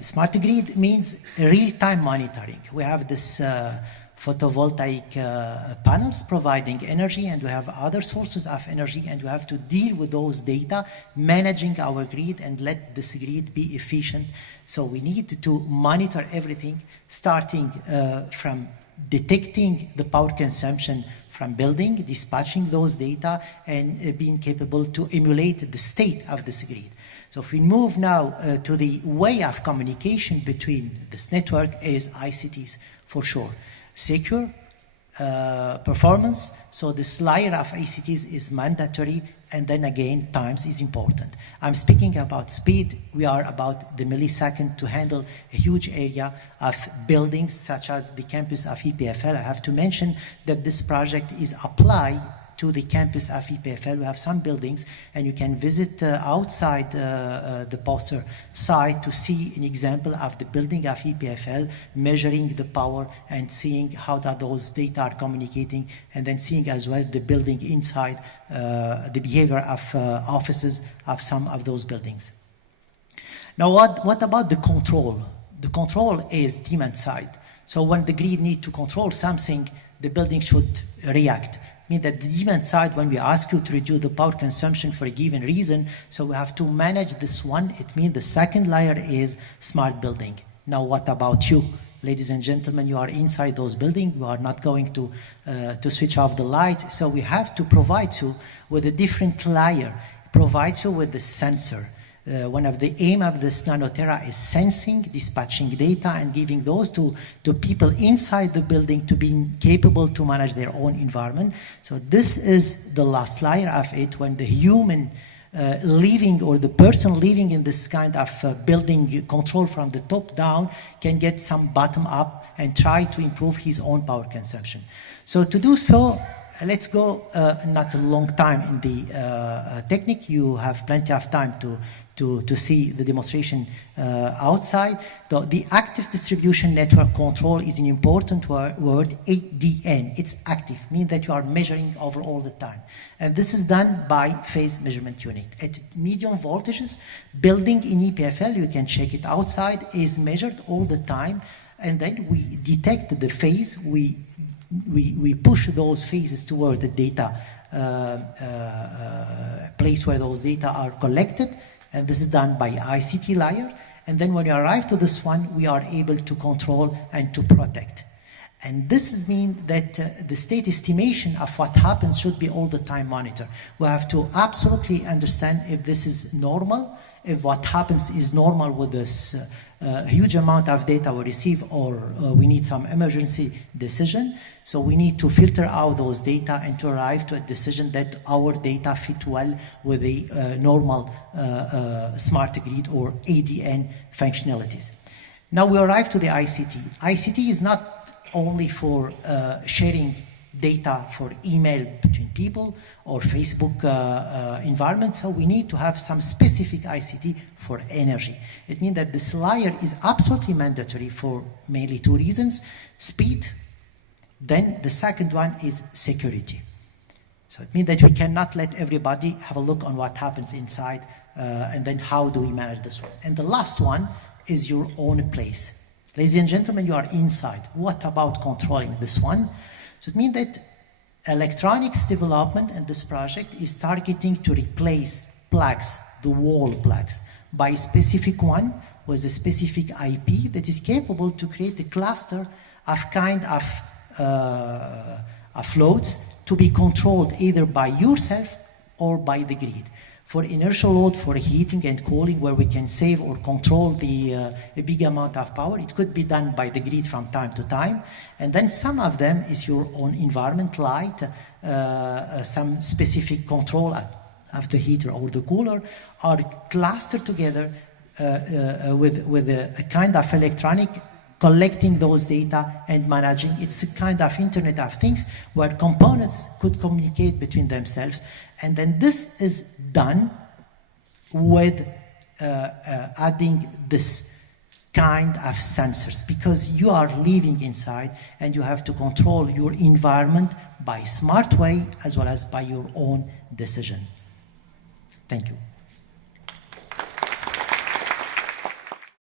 SmartGrid means real-time monitoring. We have this photovoltaic panels providing energy, and we have other sources of energy, and we have to deal with those data, managing our grid and let this grid be efficient. So we need to monitor everything, starting from detecting the power consumption from building, dispatching those data, and being capable to emulate the state of this grid. So if we move now to the way of communication between this network is ICTs for sure. Secure, performance, so this layer of ICTs is mandatory, and then again, times is important. I'm speaking about speed. We are about the millisecond to handle a huge area of buildings such as the campus of EPFL. I have to mention that this project is applied to the campus of EPFL. We have some buildings, and you can visit outside the poster site to see an example of the building of EPFL, measuring the power and seeing how those data are communicating, and then seeing as well the building inside, the behavior of offices of some of those buildings. Now, what about the control? The control is demand side. So when the grid needs to control something, the building should react. Mean that the demand side, when we ask you to reduce the power consumption for a given reason, so we have to manage this one. It means the second layer is smart building. Now, what about you? Ladies and gentlemen, you are inside those buildings. You are not going to switch off the light. So we have to provide you with a different layer, provide you with the sensor. One of the aim of this Nano-Tera is sensing, dispatching data, and giving those to people inside the building to be capable to manage their own environment. So this is the last layer of it, when the human living, or the person living in this kind of building control from the top down, can get some bottom up and try to improve his own power consumption. So to do so, let's go not a long time in the technique. You have plenty of time to see the demonstration outside. The active distribution network control is an important word, ADN. It's active, means that you are measuring over all the time. And this is done by phase measurement unit. At medium voltages, building in EPFL, you can check it outside, is measured all the time. And then we detect the phase, we push those phases toward the data place where those data are collected, and this is done by ICT layer. And then when you arrive to this one, we are able to control and to protect. And this means that the state estimation of what happens should be all the time monitored. We have to absolutely understand if this is normal, if what happens is normal with this huge amount of data we receive, or we need some emergency decision. So we need to filter out those data and to arrive to a decision that our data fit well with the normal smart grid or ADN functionalities. Now we arrive to the ICT. ICT is not only for sharing data for email between people or Facebook environment, so we need to have some specific ICT for energy. It means that this layer is absolutely mandatory for mainly two reasons: speed, then the second one is security. So it means that we cannot let everybody have a look on what happens inside, and then how do we manage this one. And the last one is your own place. Ladies and gentlemen, you are inside. What about controlling this one? So it means that electronics development in this project is targeting to replace plugs, the wall plugs, by a specific one with a specific IP that is capable to create a cluster of kind of loads to be controlled either by yourself or by the grid. For inertial load, for heating and cooling, where we can save or control a big amount of power, it could be done by the grid from time to time. And then some of them is your own environment light, some specific control of the heater or the cooler, are clustered together with a kind of electronic collecting those data and managing. It's a kind of Internet of Things where components could communicate between themselves. And then this is done with adding this kind of sensors, because you are living inside and you have to control your environment by smart way as well as by your own decision. Thank you.